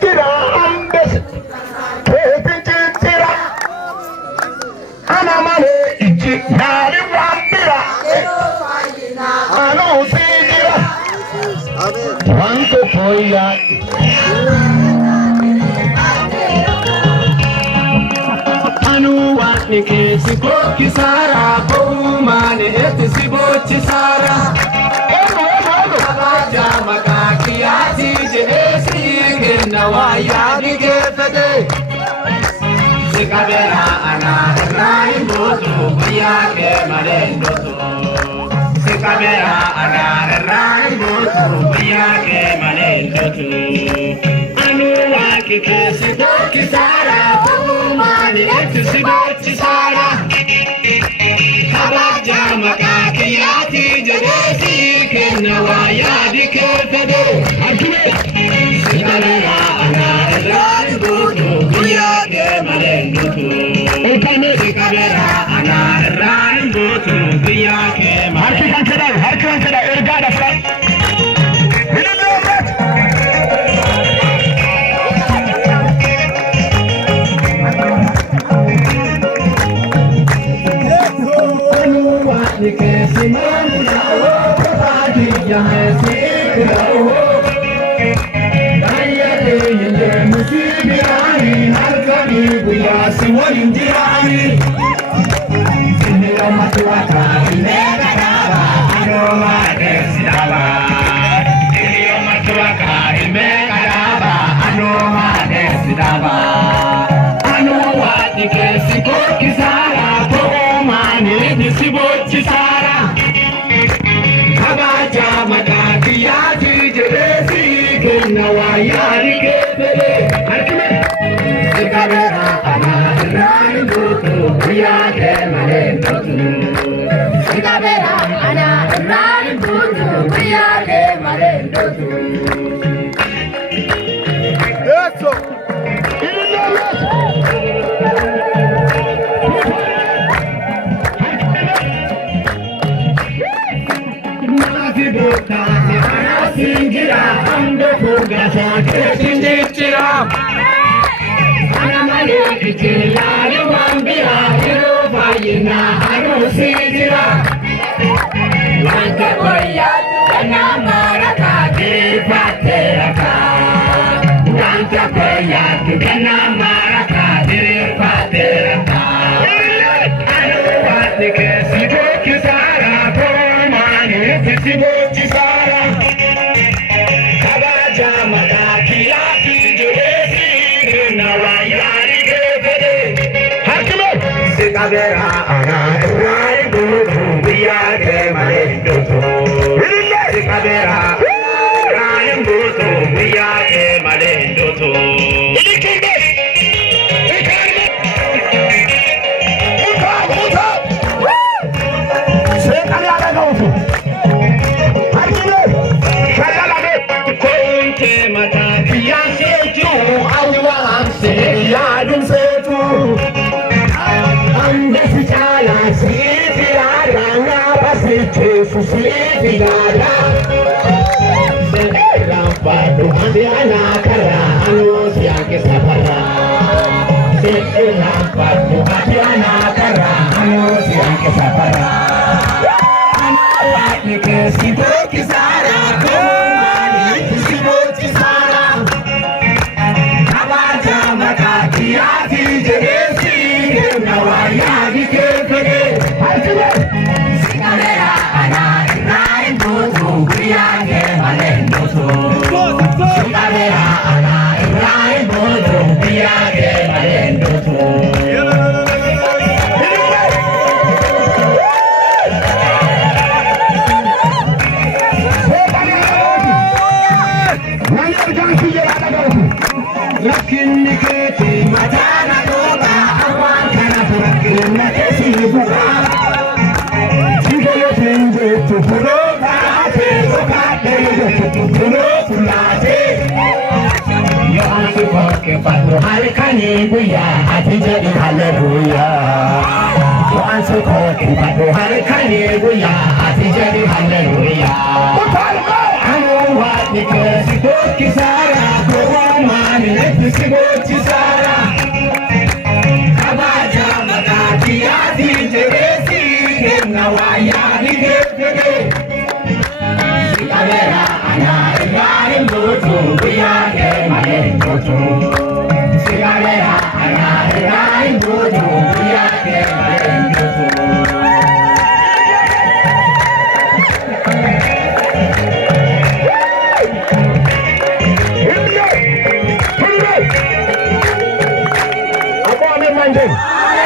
tira ambes kepinci tira anamane ichi nari wambira anu sijira wanko poya anu wakni ke siboki sara boumane eti sibochi sara makakiyati jesi genawaya digefede sikabera ana raimoto biyake malendoto sikabera ana raimoto biyake malendoto anu wakike siboki sara kumani eti sibochi sara kabaja makakiyati jesi genawaya digefede sikabera ana raimoto biyake malendoto sikabera ana raimoto biyake malendoto harkan kada irga da fa Sikabera ana raimoto biyake malendoto sikabera raimoto biyake malendoto yani kefede Sikabera ana yani mbutu Buyake male mbutu